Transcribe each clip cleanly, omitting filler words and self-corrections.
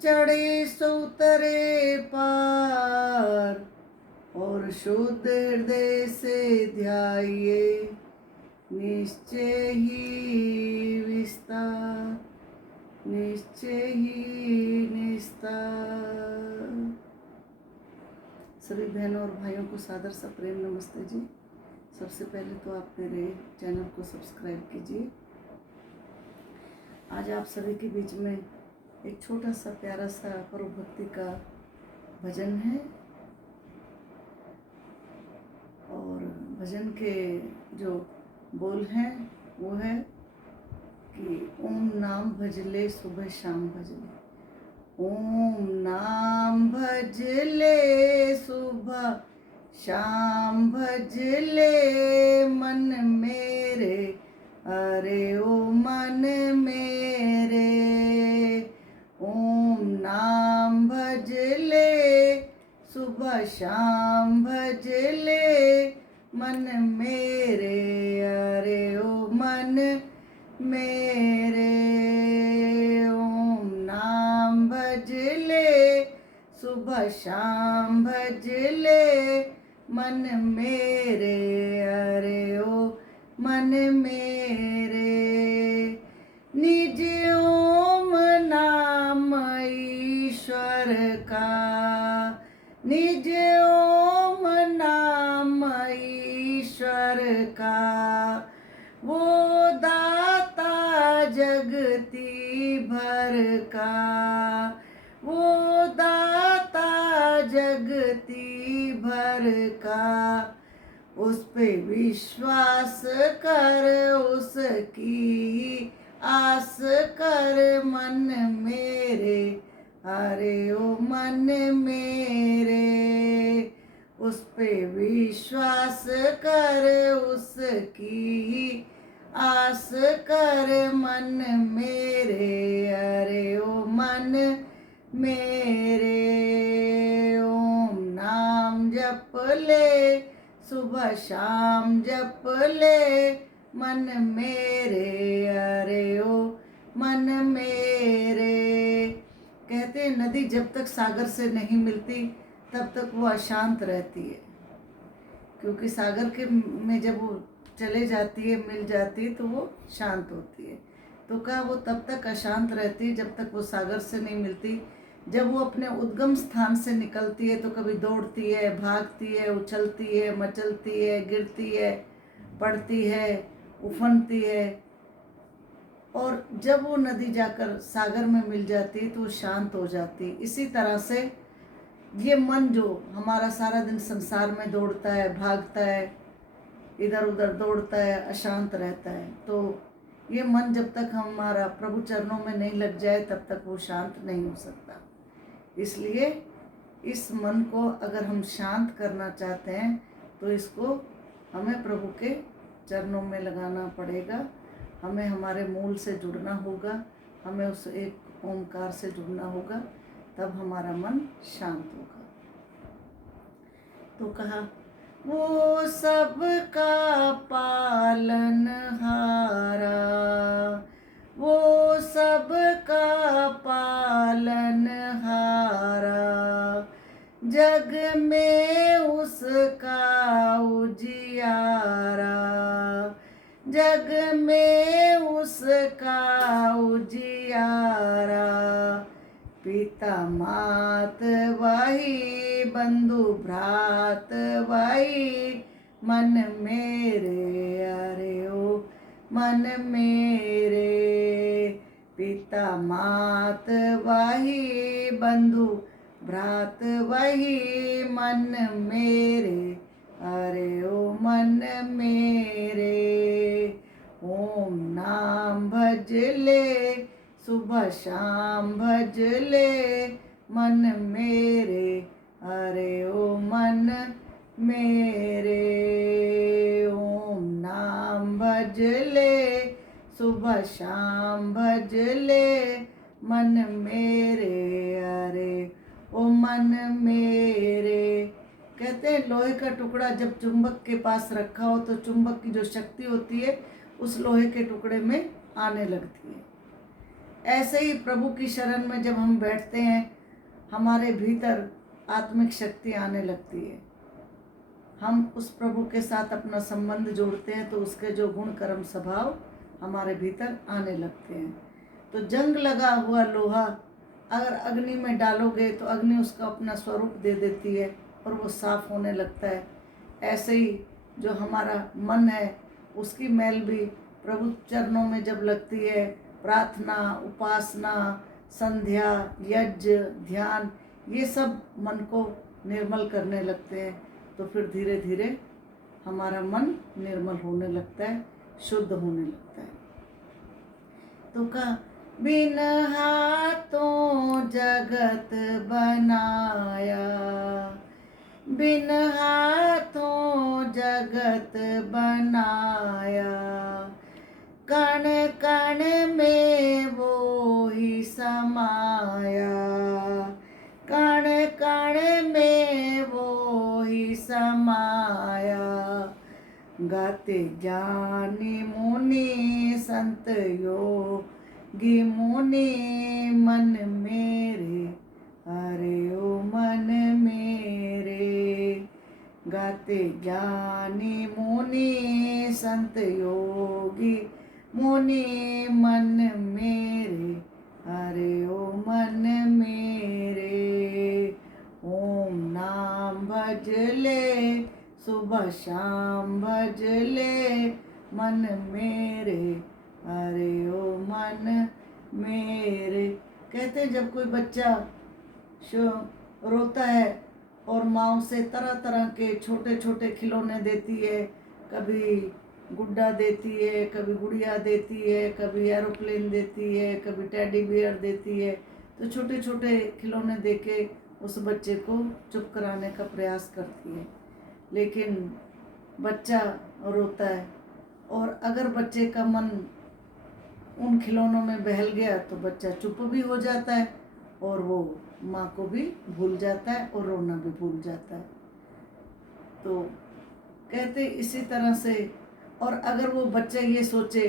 चढ़े सो उतरे पार, और शुद्ध हृदय से ध्याये निश्चय ही विस्तार, निश्चय ही निस्तार। सभी बहनों और भाइयों को सादर सा प्रेम नमस्ते जी। सबसे पहले तो आप मेरे चैनल को सब्सक्राइब कीजिए। आज आप सभी के बीच में एक छोटा सा प्यारा सा प्रभु भक्ति का भजन है, और भजन के जो बोल हैं वो है कि ओम नाम भजले सुबह शाम भजले, ओम नाम भजले सुबह शाम भजले मन मेरे, अरे ओ मन मेरे। ओम नाम भजले सुबह शाम भजले मन मेरे, अरे ओ मन मेरे। ओम नाम भजले सुबह शाम भजले मन मेरे, अरे ओ मन मेरे। निज ओम नाम ईश्वर का, निज ओम नाम ईश्वर का, वो दाता जगती भर का, वो दाता जगती भर का। उस पे विश्वास कर, उसकी आस कर मन मेरे, अरे ओ मन मेरे। उस पे विश्वास कर, उसकी आस कर मन मेरे, अरे ओ मन मेरे। ओम नाम जप ले सुबह शाम जप ले मन मेरे, अरे ओ मन मेरे। कहते हैं नदी जब तक सागर से नहीं मिलती तब तक वो अशांत रहती है, क्योंकि सागर के में जब वो चले जाती है, मिल जाती है, तो वो शांत होती है। तो कहा वो तब तक अशांत रहती है जब तक वो सागर से नहीं मिलती। जब वो अपने उद्गम स्थान से निकलती है तो कभी दौड़ती है, भागती है, उछलती है, मचलती है, गिरती है, पड़ती है, उफनती है, और जब वो नदी जाकर सागर में मिल जाती है तो वो शांत हो जाती है। इसी तरह से ये मन जो हमारा सारा दिन संसार में दौड़ता है, भागता है, इधर उधर दौड़ता है, अशांत रहता है, तो ये मन जब तक हमारा प्रभु चरणों में नहीं लग जाए तब तक वो शांत नहीं हो सकता। इसलिए इस मन को अगर हम शांत करना चाहते हैं तो इसको हमें प्रभु के चरणों में लगाना पड़ेगा। हमें हमारे मूल से जुड़ना होगा, हमें उस एक ओमकार से जुड़ना होगा, तब हमारा मन शांत होगा। तो कहा वो सबका पालनहारा, वो सबका पालनहारा, जग में उसका उजियारा, जग में उसका उजियारा। पिता मात वही, बंधु भ्रात वही, मन मेरे, अरे ओ मन मेरे। पिता मात वही, बंधु भ्रात वही, मन मेरे, अरे ओ मन मेरे। ओम नाम भज ले सुबह शाम भज ले मन मेरे, अरे ओ मन मेरे। ओम नाम भज ले सुबह शाम भज ले मन मेरे, अरे ओ मन मेरे। कहते हैं लोहे का टुकड़ा जब चुंबक के पास रखा हो तो चुंबक की जो शक्ति होती है उस लोहे के टुकड़े में आने लगती है। ऐसे ही प्रभु की शरण में जब हम बैठते हैं, हमारे भीतर आत्मिक शक्ति आने लगती है। हम उस प्रभु के साथ अपना संबंध जोड़ते हैं तो उसके जो गुण कर्म स्वभाव हमारे भीतर आने लगते हैं। तो जंग लगा हुआ लोहा अगर अग्नि में डालोगे तो अग्नि उसका अपना स्वरूप दे देती है और वो साफ होने लगता है। ऐसे ही जो हमारा मन है उसकी मैल भी प्रभु चरणों में जब लगती है, प्रार्थना, उपासना, संध्या, यज्ञ, ध्यान, ये सब मन को निर्मल करने लगते हैं। तो फिर धीरे धीरे हमारा मन निर्मल होने लगता है, शुद्ध होने लगता है। तो कहा, बिन हाथों जगत बनाया, बिन हाथों जगत बनाया, कण कण में वो ही समाया, कण कण में वो ही समाया। गाते ज्ञानी मुनि संत योगी मुनि, मन मेरे हरे ओ मन मेरे। गाते ज्ञानी मुनि संत योगी मुनि, मन मेरे हरे ओ मन मेरे। ओम नाम भज ले सुबह शाम भज ले, मन मेरे हरे ओ मन मेरे। कहते हैं जब कोई बच्चा रोता है और माँ उसे तरह तरह के छोटे छोटे खिलौने देती है, कभी गुड्डा देती है, कभी गुड़िया देती है, कभी एरोप्लेन देती है, कभी टेडी बियर देती है, तो छोटे छोटे खिलौने देके उस बच्चे को चुप कराने का प्रयास करती है। लेकिन बच्चा रोता है और अगर बच्चे का मन उन खिलौनों में बहल गया तो बच्चा चुप भी हो जाता है और वो माँ को भी भूल जाता है और रोना भी भूल जाता है। तो कहते इसी तरह से, और अगर वो बच्चा ये सोचे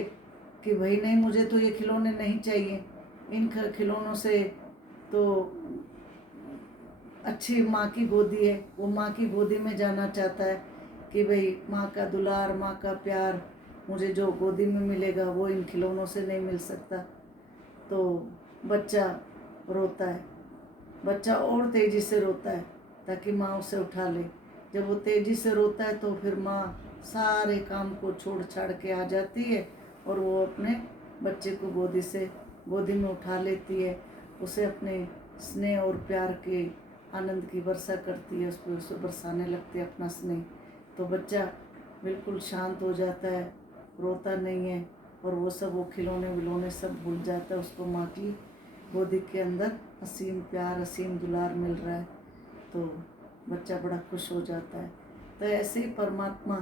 कि भाई नहीं, मुझे तो ये खिलौने नहीं चाहिए, इन खिलौनों से तो अच्छी माँ की गोदी है, वो माँ की गोदी में जाना चाहता है कि भाई माँ का दुलार, माँ का प्यार मुझे जो गोदी में मिलेगा वो इन खिलौनों से नहीं मिल सकता। तो बच्चा रोता है, बच्चा और तेज़ी से रोता है ताकि माँ उसे उठा ले। जब वो तेज़ी से रोता है तो फिर माँ सारे काम को छोड़ छाड़ के आ जाती है और वो अपने बच्चे को गोदी में उठा लेती है, उसे अपने स्नेह और प्यार के आनंद की वर्षा करती है, उसे बरसाने लगती है अपना स्नेह। तो बच्चा बिल्कुल शांत हो जाता है, रोता नहीं है और वो खिलौने विलौने सब भूल जाता है। उसको माँ की गोदी के अंदर असीम प्यार, असीम दुलार मिल रहा है, तो बच्चा बड़ा खुश हो जाता है। तो ऐसे ही परमात्मा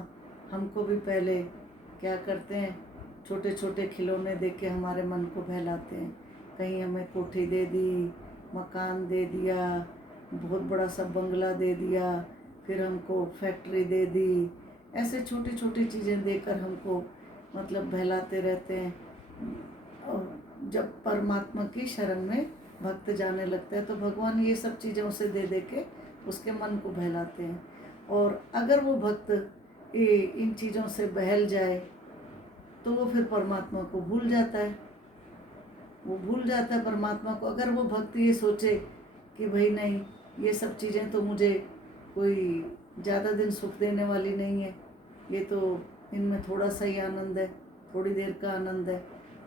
हमको भी पहले क्या करते हैं, छोटे छोटे खिलौने दे के हमारे मन को बहलाते हैं। कहीं हमें कोठी दे दी, मकान दे दिया, बहुत बड़ा सा बंगला दे दिया, फिर हमको फैक्ट्री दे दी, ऐसे छोटी छोटी चीज़ें देकर हमको मतलब बहलाते रहते हैं। और जब परमात्मा की शरण में भक्त जाने लगता है तो भगवान ये सब चीज़ें उसे दे दे के उसके मन को बहलाते हैं। और अगर वो भक्त इन चीज़ों से बहल जाए तो वो फिर परमात्मा को भूल जाता है, वो भूल जाता है परमात्मा को। अगर वो भक्त ये सोचे कि भाई नहीं, ये सब चीज़ें तो मुझे कोई ज़्यादा दिन सुख देने वाली नहीं है, ये तो इनमें थोड़ा सा ही आनंद है, थोड़ी देर का आनंद है,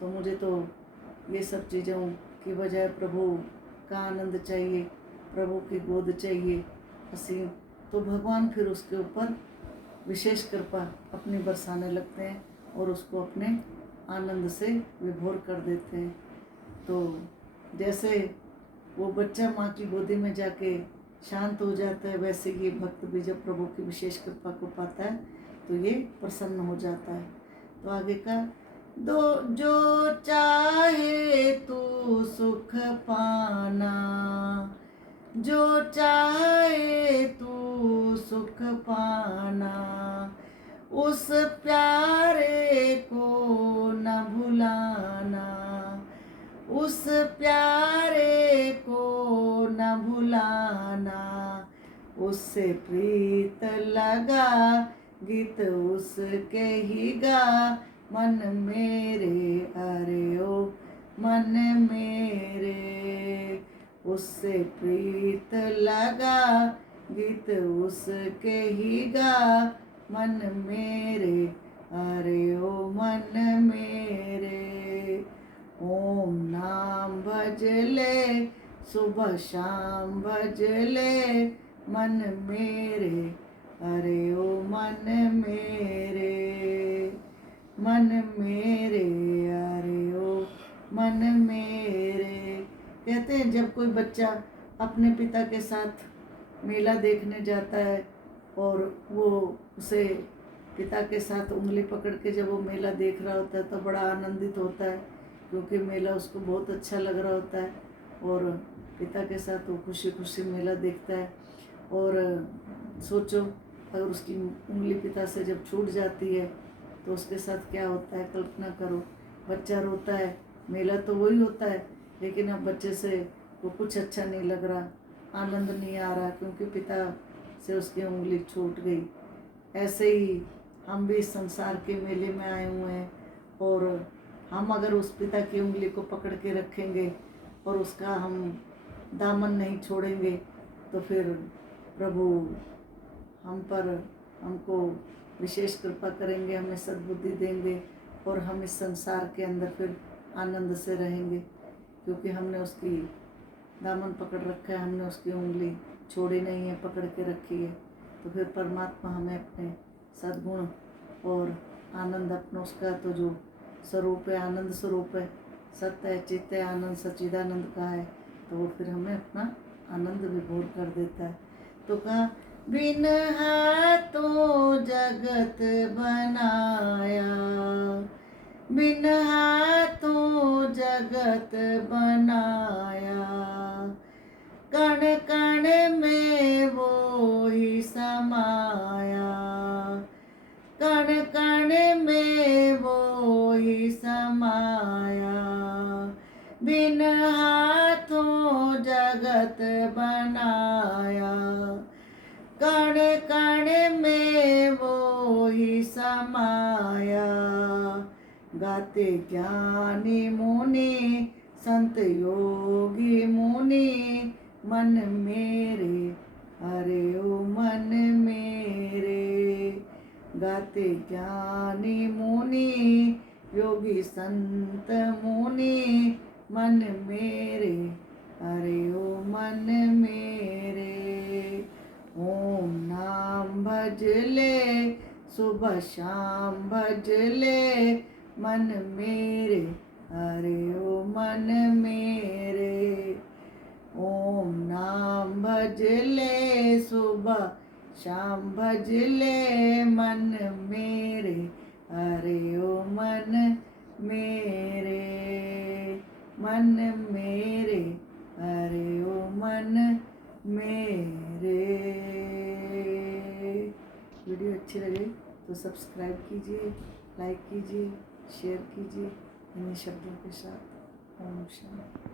तो मुझे तो ये सब चीज़ों की बजाय प्रभु का आनंद चाहिए, प्रभु की गोद चाहिए असीम। तो भगवान फिर उसके ऊपर विशेष कृपा अपनी बरसाने लगते हैं और उसको अपने आनंद से विभोर कर देते हैं। तो जैसे वो बच्चा माँ की गोदी में जाके शांत हो जाता है, वैसे ये भक्त भी जब प्रभु की विशेष कृपा को पाता है तो ये प्रसन्न हो जाता है। तो आगे का, दो जो चाहे तू सुख पाना, जो चाहे तू सुख पाना, उस प्यारे को न भुलाना, उस प्यारे को न भुलाना, उससे प्रीत लगा गीत उसके ही गा, मन मेरे अरे ओ मन मेरे। उससे प्रीत लगा गीत उसके ही गा, मन मेरे अरे ओ मन मेरे। ओम नाम भज ले सुबह शाम भज ले, मन मेरे अरे ओ मन मेरे, मन मेरे अरे ओ मन मेरे। कहते हैं जब कोई बच्चा अपने पिता के साथ मेला देखने जाता है और वो उसे पिता के साथ उंगली पकड़ के जब वो मेला देख रहा होता है तो बड़ा आनंदित होता है, क्योंकि मेला उसको बहुत अच्छा लग रहा होता है और पिता के साथ वो खुशी खुशी मेला देखता है। और सोचो अगर उसकी उंगली पिता से जब छूट जाती है तो उसके साथ क्या होता है, कल्पना करो। बच्चा रोता है, मेला तो वही होता है, लेकिन अब बच्चे से वो कुछ अच्छा नहीं लग रहा, आनंद नहीं आ रहा, क्योंकि पिता से उसकी उंगली छूट गई। ऐसे ही हम भी इस संसार के मेले में आए हुए हैं और हम अगर उस पिता की उंगली को पकड़ के रखेंगे और उसका हम दामन नहीं छोड़ेंगे तो फिर प्रभु हमको विशेष कृपा करेंगे, हमें सद्बुद्धि देंगे और हम इस संसार के अंदर फिर आनंद से रहेंगे, क्योंकि हमने उसकी दामन पकड़ रखा है, हमने उसकी उंगली छोड़ी नहीं है, पकड़ के रखी है। तो फिर परमात्मा हमें अपने सद्गुण और आनंद अपना उसका तो जो स्वरूप है, आनंद स्वरूप है, सत्य है, चित्त है, आनंद सच्चिदानंद का है, तो वो फिर हमें अपना आनंद विभोर कर देता है। तो कहा बिन हाथों जगत बनाया, बिन हाथों जगत बनाया, कण कण में वो ही समाया, कण कण में वो ही समाया। बिन हाथों जगत बनाया, कण कण में वो ही समाया। गाते ज्ञानी मुनि संत योगी मुनि, मन मेरे अरे ओ मन मेरे। गाते ज्ञानी मुनि योगी संत मुनि, मन मेरे अरे ओ मन मेरे। ओम नाम भज ले सुबह शाम भज ले, मन मेरे अरे ओ मन मेरे। ओम नाम भज ले सुबह शाम भज ले, मन मेरे अरे ओ मन मेरे, मन मेरे अरे ओ मन मेरे। वीडियो अच्छी लगे तो सब्सक्राइब कीजिए, लाइक कीजिए, शेयर कीजिए इन्हीं शब्दों के साथ। ओम शांति।